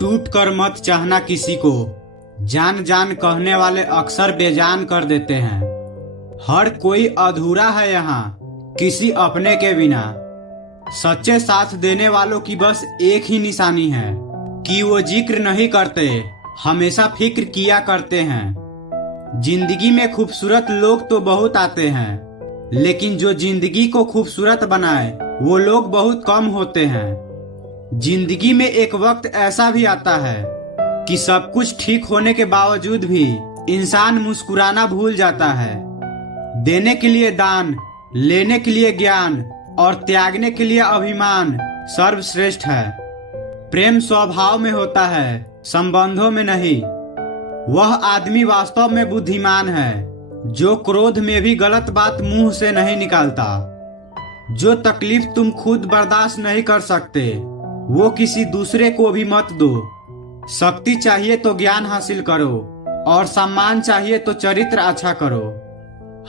टूट कर मत चाहना किसी को, जान जान कहने वाले अक्सर बेजान कर देते हैं। हर कोई अधूरा है यहाँ किसी अपने के बिना। सच्चे साथ देने वालों की बस एक ही निशानी है कि वो जिक्र नहीं करते, हमेशा फिक्र किया करते हैं। जिंदगी में खूबसूरत लोग तो बहुत आते हैं, लेकिन जो जिंदगी को खूबसूरत बनाए वो लोग बहुत कम होते हैं। जिंदगी में एक वक्त ऐसा भी आता है कि सब कुछ ठीक होने के बावजूद भी इंसान मुस्कुराना भूल जाता है। देने के लिए दान, लेने के लिए ज्ञान और त्यागने के लिए अभिमान सर्वश्रेष्ठ है। प्रेम स्वभाव में होता है, संबंधों में नहीं। वह आदमी वास्तव में बुद्धिमान है जो क्रोध में भी गलत बात मुंह से नहीं निकालता। जो तकलीफ तुम खुद बर्दाश्त नहीं कर सकते वो किसी दूसरे को भी मत दो। शक्ति चाहिए तो ज्ञान हासिल करो और सम्मान चाहिए तो चरित्र अच्छा करो।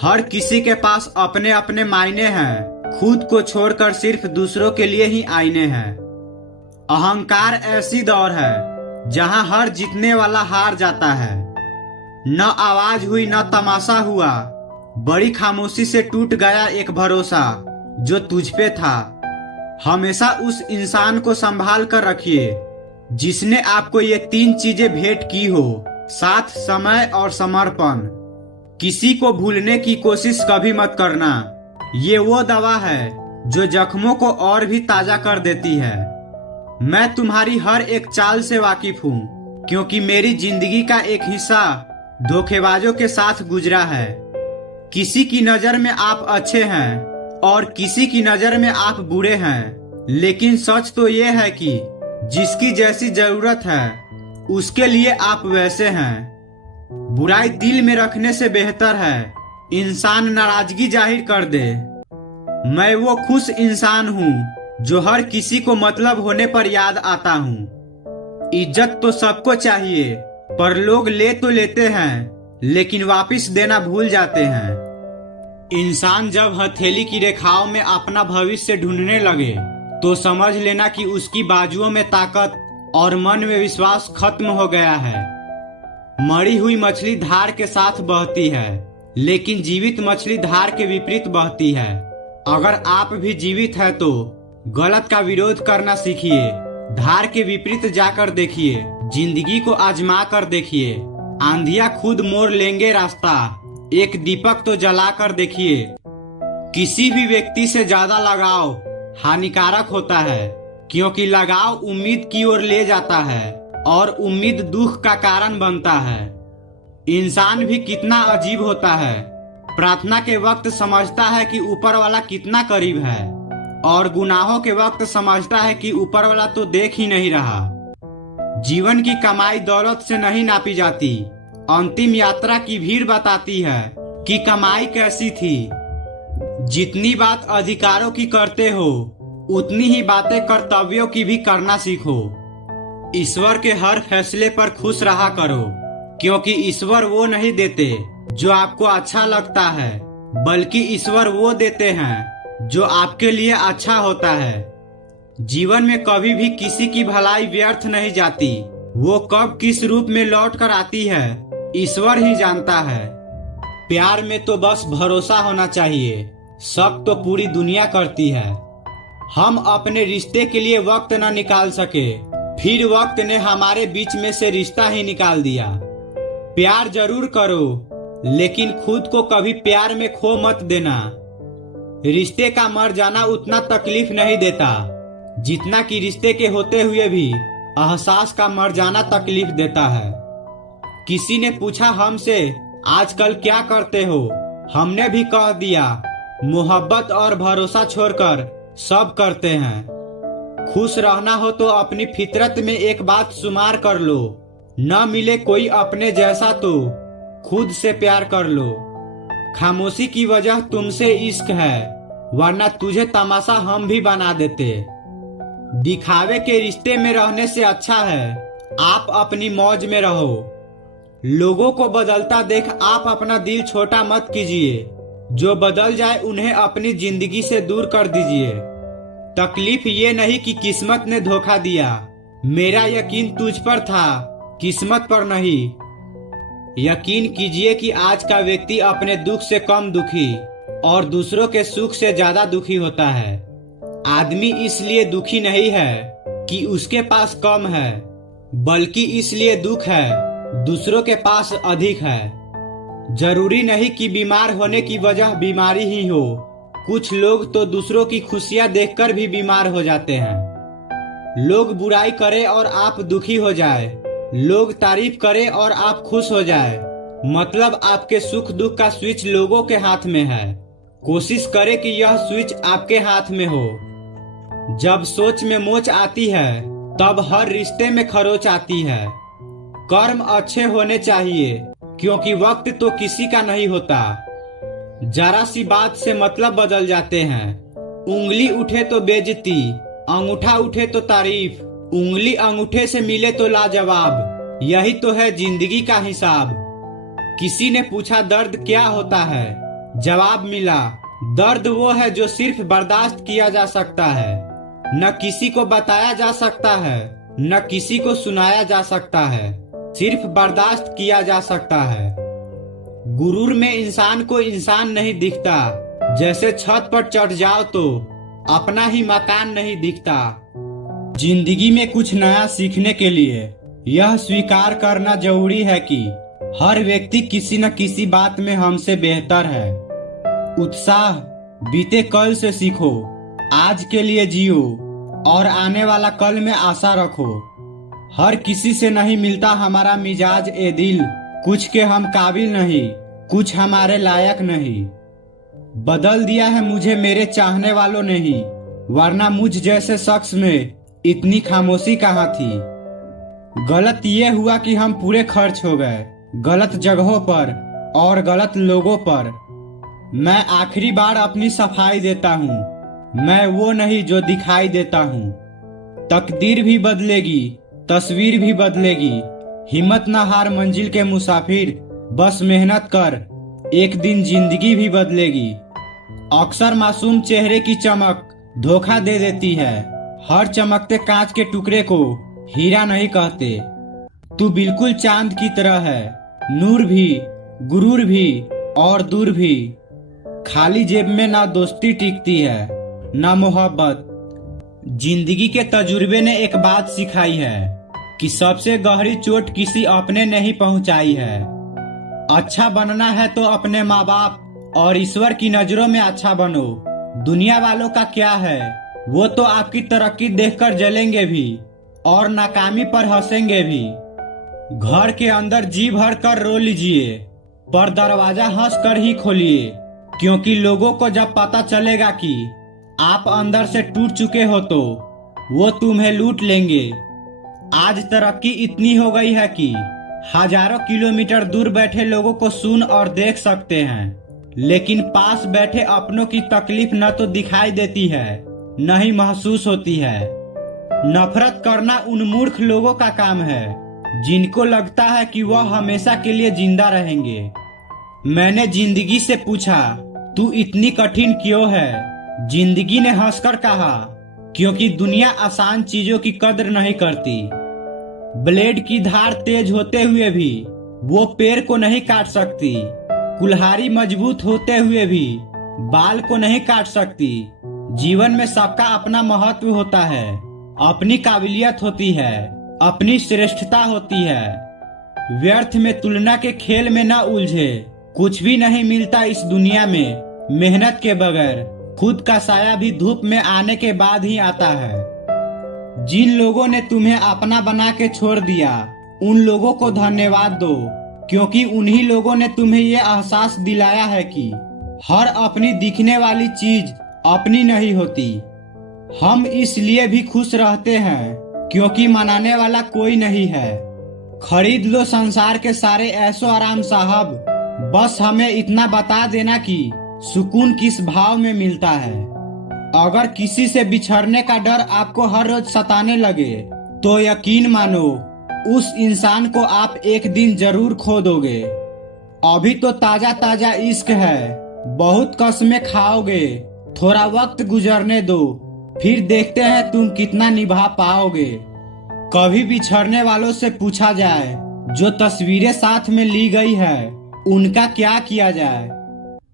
हर किसी के पास अपने अपने मायने हैं, खुद को छोड़कर सिर्फ दूसरों के लिए ही आईने हैं। अहंकार ऐसी दौड़ है जहां हर जीतने वाला हार जाता है। न आवाज हुई न तमाशा हुआ, बड़ी खामोशी से टूट गया एक भरोसा जो तुझ पे था। हमेशा उस इंसान को संभाल कर रखिए जिसने आपको ये 3 चीजें भेंट की हो, साथ, समय और समर्पण। किसी को भूलने की कोशिश कभी मत करना, ये वो दवा है जो जख्मों को और भी ताजा कर देती है। मैं तुम्हारी हर एक चाल से वाकिफ हूँ क्योंकि मेरी जिंदगी का एक हिस्सा धोखेबाजों के साथ गुजरा है। किसी की नजर में आप अच्छे हैं और किसी की नजर में आप बुरे हैं, लेकिन सच तो ये है कि जिसकी जैसी जरूरत है उसके लिए आप वैसे हैं। बुराई दिल में रखने से बेहतर है इंसान नाराजगी जाहिर कर दे। मैं वो खुश इंसान हूँ जो हर किसी को मतलब होने पर याद आता हूँ। इज्जत तो सबको चाहिए, पर लोग ले तो लेते हैं लेकिन वापस देना भूल जाते हैं। इंसान जब हथेली की रेखाओं में अपना भविष्य ढूंढने लगे तो समझ लेना कि उसकी बाजुओं में ताकत और मन में विश्वास खत्म हो गया है। मरी हुई मछली धार के साथ बहती है, लेकिन जीवित मछली धार के विपरीत बहती है। अगर आप भी जीवित हैं तो गलत का विरोध करना सीखिए, धार के विपरीत जाकर देखिए, जिंदगी को आजमा कर देखिए। आंधियां खुद मोड़ लेंगे रास्ता, एक दीपक तो जला कर देखिए। किसी भी व्यक्ति से ज्यादा लगाव हानिकारक होता है क्योंकि लगाव उम्मीद की ओर ले जाता है और उम्मीद दुख का कारण बनता है। इंसान भी कितना अजीब होता है, प्रार्थना के वक्त समझता है कि ऊपर वाला कितना करीब है और गुनाहों के वक्त समझता है कि ऊपर वाला तो देख ही नहीं रहा। जीवन की कमाई दौलत से नहीं नापी जाती, अंतिम यात्रा की भीड़ बताती है कि कमाई कैसी थी। जितनी बात अधिकारों की करते हो उतनी ही बातें कर्तव्यों की भी करना सीखो। ईश्वर के हर फैसले पर खुश रहा करो क्योंकि ईश्वर वो नहीं देते जो आपको अच्छा लगता है, बल्कि ईश्वर वो देते हैं जो आपके लिए अच्छा होता है। जीवन में कभी भी किसी की भलाई व्यर्थ नहीं जाती, वो कब किस रूप में लौट कर आती है ईश्वर ही जानता है। प्यार में तो बस भरोसा होना चाहिए, शक तो पूरी दुनिया करती है। हम अपने रिश्ते के लिए वक्त न निकाल सके, फिर वक्त ने हमारे बीच में से रिश्ता ही निकाल दिया। प्यार जरूर करो लेकिन खुद को कभी प्यार में खो मत देना। रिश्ते का मर जाना उतना तकलीफ नहीं देता जितना कि रिश्ते के होते हुए भी एहसास का मर जाना तकलीफ देता है। किसी ने पूछा हमसे आजकल क्या करते हो, हमने भी कह दिया मोहब्बत और भरोसा छोड़कर सब करते हैं। खुश रहना हो तो अपनी फितरत में एक बात शुमार कर लो, न मिले कोई अपने जैसा तो खुद से प्यार कर लो। खामोशी की वजह तुमसे इश्क है, वरना तुझे तमाशा हम भी बना देते। दिखावे के रिश्ते में रहने से अच्छा है आप अपनी मौज में रहो। लोगों को बदलता देख आप अपना दिल छोटा मत कीजिए, जो बदल जाए उन्हें अपनी जिंदगी से दूर कर दीजिए। तकलीफ ये नहीं कि किस्मत ने धोखा दिया, मेरा यकीन तुझ पर था, किस्मत पर नहीं। यकीन कीजिए कि आज का व्यक्ति अपने दुख से कम दुखी और दूसरों के सुख से ज्यादा दुखी होता है। आदमी इसलिए दुखी नहीं है कि उसके पास कम है, बल्कि इसलिए दुख है दूसरों के पास अधिक है। जरूरी नहीं कि बीमार होने की वजह बीमारी ही हो। कुछ लोग तो दूसरों की खुशियां देखकर भी बीमार हो जाते हैं। लोग बुराई करे और आप दुखी हो जाए, लोग तारीफ करे और आप खुश हो जाए, मतलब आपके सुख दुख का स्विच लोगों के हाथ में है। कोशिश करें कि यह स्विच आपके हाथ में हो। जब सोच में मोच आती है तब हर रिश्ते में खरोच आती है। कर्म अच्छे होने चाहिए, क्योंकि वक्त तो किसी का नहीं होता। जरा सी बात से मतलब बदल जाते हैं। उंगली उठे तो बेइज्जती, अंगूठा उठे तो तारीफ, उंगली अंगूठे से मिले तो लाजवाब। यही तो है जिंदगी का हिसाब। किसी ने पूछा दर्द क्या होता है, जवाब मिला दर्द वो है जो सिर्फ बर्दाश्त किया जा सकता है, न किसी को बताया जा सकता है, न किसी को सुनाया जा सकता है, सिर्फ बर्दाश्त किया जा सकता है। गुरूर में इंसान को इंसान नहीं दिखता। जैसे छत पर चढ़ जाओ तो अपना ही मकान नहीं दिखता। जिंदगी में कुछ नया सीखने के लिए यह स्वीकार करना जरूरी है कि हर व्यक्ति किसी न किसी बात में हमसे बेहतर है। उत्साह बीते कल से सीखो, आज के लिए जियो और आने वाला कल में आशा रखो। हर किसी से नहीं मिलता हमारा मिजाज ए दिल, कुछ के हम काबिल नहीं, कुछ हमारे लायक नहीं। बदल दिया है मुझे मेरे चाहने वालों ने ही, वरना मुझ जैसे शख्स में इतनी खामोशी कहाँ थी। गलत ये हुआ कि हम पूरे खर्च हो गए गलत जगहों पर और गलत लोगों पर। मैं आखिरी बार अपनी सफाई देता हूँ, मैं वो नहीं जो दिखाई देता हूँ। तकदीर भी बदलेगी, तस्वीर भी बदलेगी, हिम्मत न हार मंजिल के मुसाफिर, बस मेहनत कर, एक दिन जिंदगी भी बदलेगी। अक्सर मासूम चेहरे की चमक धोखा दे देती है, हर चमकते कांच के टुकड़े को हीरा नहीं कहते। तू बिल्कुल चांद की तरह है, नूर भी, गुरूर भी और दूर भी। खाली जेब में ना दोस्ती टिकती है ना मोहब्बत। जिंदगी के तजुर्बे ने एक बात सिखाई है कि सबसे गहरी चोट किसी अपने ने ही पहुंचाई है। अच्छा बनना है तो अपने माँ बाप और ईश्वर की नजरों में अच्छा बनो। दुनिया वालों का क्या है, वो तो आपकी तरक्की देखकर जलेंगे भी और नाकामी पर हंसेंगे भी। घर के अंदर जी भर कर रो लीजिए, पर दरवाजा हंस कर ही खोलिए, क्योंकि लोगों को जब पता चलेगा कि आप अंदर से टूट चुके हो तो वो तुम्हें लूट लेंगे। आज तरक्की इतनी हो गई है कि हजारों किलोमीटर दूर बैठे लोगों को सुन और देख सकते हैं, लेकिन पास बैठे अपनों की तकलीफ न तो दिखाई देती है न ही महसूस होती है। नफरत करना उन मूर्ख लोगों का काम है जिनको लगता है कि वह हमेशा के लिए जिंदा रहेंगे। मैंने जिंदगी से पूछा, तू इतनी कठिन क्यों है? जिंदगी ने हंसकर कहा, क्योंकि दुनिया आसान चीजों की कद्र नहीं करती। ब्लेड की धार तेज होते हुए भी वो पेड़ को नहीं काट सकती। कुल्हाड़ी मजबूत होते हुए भी बाल को नहीं काट सकती। जीवन में सबका अपना महत्व होता है, अपनी काबिलियत होती है, अपनी श्रेष्ठता होती है। व्यर्थ में तुलना के खेल में न उलझे। कुछ भी नहीं मिलता इस दुनिया में मेहनत के बगैर। खुद का साया भी धूप में आने के बाद ही आता है। जिन लोगों ने तुम्हें अपना बना के छोड़ दिया, उन लोगों को धन्यवाद दो, क्योंकि उन्हीं लोगों ने तुम्हें ये एहसास दिलाया है कि हर अपनी दिखने वाली चीज अपनी नहीं होती। हम इसलिए भी खुश रहते हैं क्योंकि मनाने वाला कोई नहीं है। खरीद लो संसार के सारे ऐशो आराम साहब, बस हमें इतना बता देना कि सुकून किस भाव में मिलता है। अगर किसी से बिछड़ने का डर आपको हर रोज सताने लगे तो यकीन मानो उस इंसान को आप एक दिन जरूर खो दोगे। अभी तो ताजा ताजा इश्क है, बहुत कस्में खाओगे। थोड़ा वक्त गुजरने दो, फिर देखते हैं तुम कितना निभा पाओगे। कभी बिछड़ने वालों से पूछा जाए, जो तस्वीरें साथ में ली गई है उनका क्या किया जाए।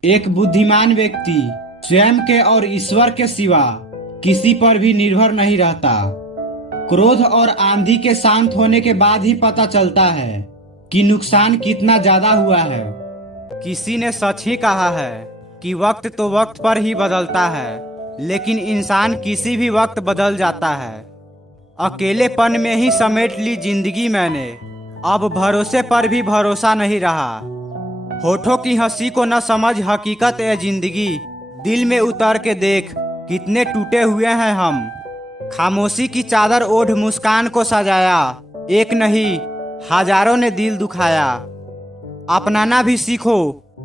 एक बुद्धिमान व्यक्ति स्वयं के और ईश्वर के सिवा किसी पर भी निर्भर नहीं रहता। क्रोध और आंधी के शांत होने के बाद ही पता चलता है कि नुकसान कितना ज्यादा हुआ है। किसी ने सच ही कहा है कि वक्त तो वक्त पर ही बदलता है, लेकिन इंसान किसी भी वक्त बदल जाता है। अकेलेपन में ही समेट ली जिंदगी मैंने, अब भरोसे पर भी भरोसा नहीं रहा। होठों की हंसी को न समझ हकीकत है जिंदगी, दिल में उतर के देख कितने टूटे हुए हैं हम। खामोशी की चादर ओढ़ मुस्कान को सजाया, एक नहीं हजारों ने दिल दुखाया। अपनाना भी सीखो,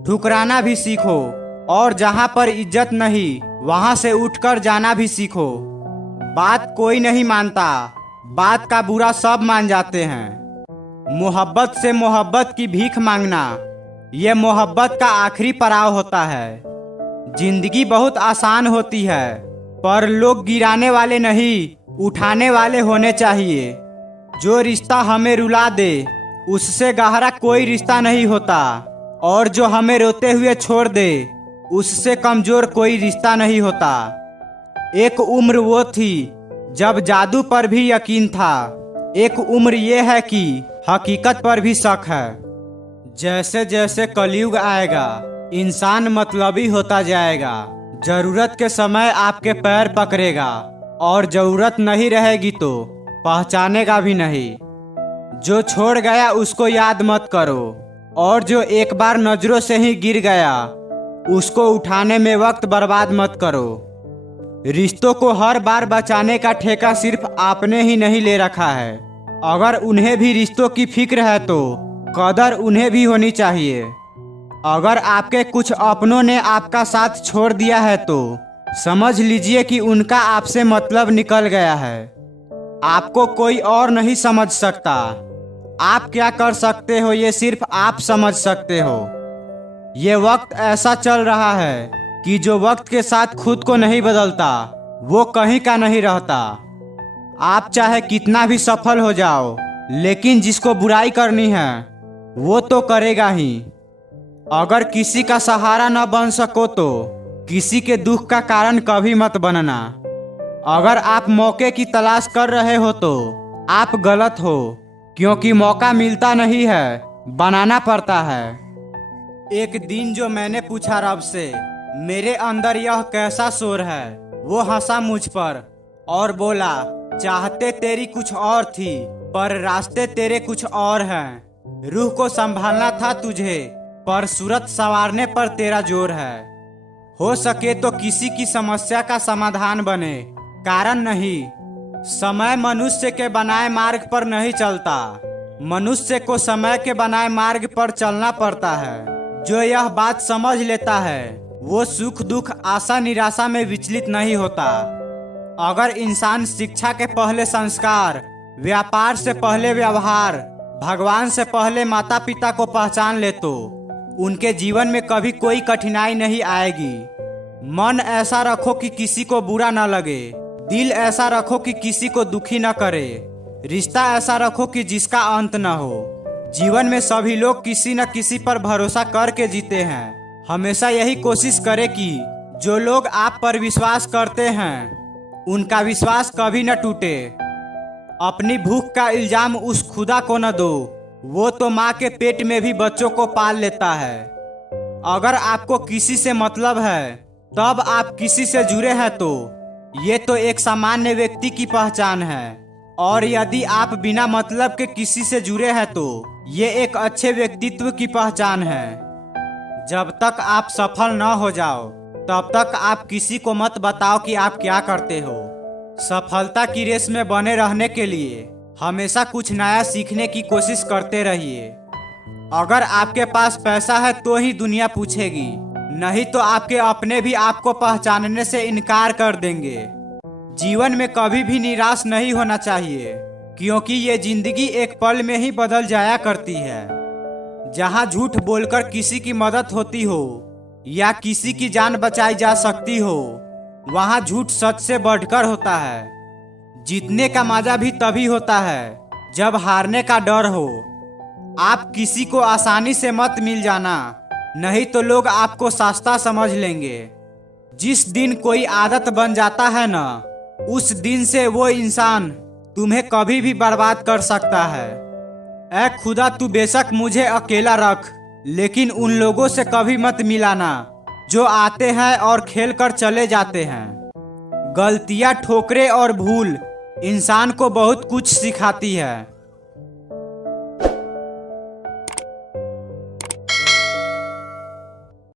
ठुकराना भी सीखो, और जहां पर इज्जत नहीं वहां से उठकर जाना भी सीखो। बात कोई नहीं मानता, बात का बुरा सब मान जाते हैं। मोहब्बत से मोहब्बत की भीख मांगना, यह मोहब्बत का आखिरी पड़ाव होता है। जिंदगी बहुत आसान होती है, पर लोग गिराने वाले नहीं, उठाने वाले होने चाहिए। जो रिश्ता हमें रुला दे उससे गहरा कोई रिश्ता नहीं होता, और जो हमें रोते हुए छोड़ दे उससे कमजोर कोई रिश्ता नहीं होता। एक उम्र वो थी जब जादू पर भी यकीन था, एक उम्र ये है कि हकीकत पर भी शक है। जैसे जैसे कलयुग आएगा इंसान मतलबी होता जाएगा। जरूरत के समय आपके पैर पकड़ेगा, और जरूरत नहीं रहेगी तो पहचानेगा भी नहीं। जो छोड़ गया उसको याद मत करो, और जो एक बार नजरों से ही गिर गया उसको उठाने में वक्त बर्बाद मत करो। रिश्तों को हर बार बचाने का ठेका सिर्फ आपने ही नहीं ले रखा है। अगर उन्हें भी रिश्तों की फिक्र है तो कदर उन्हें भी होनी चाहिए। अगर आपके कुछ अपनों ने आपका साथ छोड़ दिया है तो समझ लीजिए कि उनका आपसे मतलब निकल गया है। आपको कोई और नहीं समझ सकता। आप क्या कर सकते हो ये सिर्फ आप समझ सकते हो। ये वक्त ऐसा चल रहा है कि जो वक्त के साथ खुद को नहीं बदलता वो कहीं का नहीं रहता। आप चाहे कितना भी सफल हो जाओ, लेकिन जिसको बुराई करनी है वो तो करेगा ही। अगर किसी का सहारा न बन सको तो किसी के दुख का कारण कभी मत बनना। अगर आप मौके की तलाश कर रहे हो तो आप गलत हो, क्योंकि मौका मिलता नहीं है, बनाना पड़ता है। एक दिन जो मैंने पूछा रब से, मेरे अंदर यह कैसा शोर है, वो हंसा मुझ पर और बोला, चाहते तेरी कुछ और थी पर रास्ते तेरे कुछ और हैं। रूह को संभालना था तुझे पर सूरत संवारने पर तेरा जोर है। हो सके तो किसी की समस्या का समाधान बने, कारण नहीं। समय मनुष्य के बनाए मार्ग पर नहीं चलता, मनुष्य को समय के बनाए मार्ग पर चलना पड़ता है। जो यह बात समझ लेता है वो सुख दुख आशा निराशा में विचलित नहीं होता। अगर इंसान शिक्षा के पहले संस्कार, व्यापार से पहले व्यवहार, भगवान से पहले माता पिता को पहचान ले तो उनके जीवन में कभी कोई कठिनाई नहीं आएगी। मन ऐसा रखो कि किसी को बुरा न लगे, दिल ऐसा रखो कि किसी को दुखी न करे, रिश्ता ऐसा रखो कि जिसका अंत न हो। जीवन में सभी लोग किसी न किसी पर भरोसा करके जीते हैं। हमेशा यही कोशिश करें कि जो लोग आप पर विश्वास करते हैं उनका विश्वास कभी न टूटे। अपनी भूख का इल्जाम उस खुदा को न दो, वो तो माँ के पेट में भी बच्चों को पाल लेता है। अगर आपको किसी से मतलब है तब आप किसी से जुड़े हैं तो ये तो एक सामान्य व्यक्ति की पहचान है, और यदि आप बिना मतलब के किसी से जुड़े हैं तो ये एक अच्छे व्यक्तित्व की पहचान है। जब तक आप सफल न हो जाओ तब तक आप किसी को मत बताओ कि आप क्या करते हो। सफलता की रेस में बने रहने के लिए हमेशा कुछ नया सीखने की कोशिश करते रहिए। अगर आपके पास पैसा है तो ही दुनिया पूछेगी, नहीं तो आपके अपने भी आपको पहचानने से इनकार कर देंगे। जीवन में कभी भी निराश नहीं होना चाहिए, क्योंकि ये जिंदगी एक पल में ही बदल जाया करती है। जहाँ झूठ बोलकर किसी की मदद होती हो या किसी की जान बचाई जा सकती हो, वहाँ झूठ सच से बढ़कर होता है। जीतने का मजा भी तभी होता है जब हारने का डर हो। आप किसी को आसानी से मत मिल जाना, नहीं तो लोग आपको सस्ता समझ लेंगे। जिस दिन कोई आदत बन जाता है ना, उस दिन से वो इंसान तुम्हें कभी भी बर्बाद कर सकता है। ऐ खुदा, तू बेशक मुझे अकेला रख, लेकिन उन लोगों से कभी मत मिलाना जो आते हैं और खेल कर चले जाते हैं। गलतियां, ठोकरें और भूल इंसान को बहुत कुछ सिखाती है।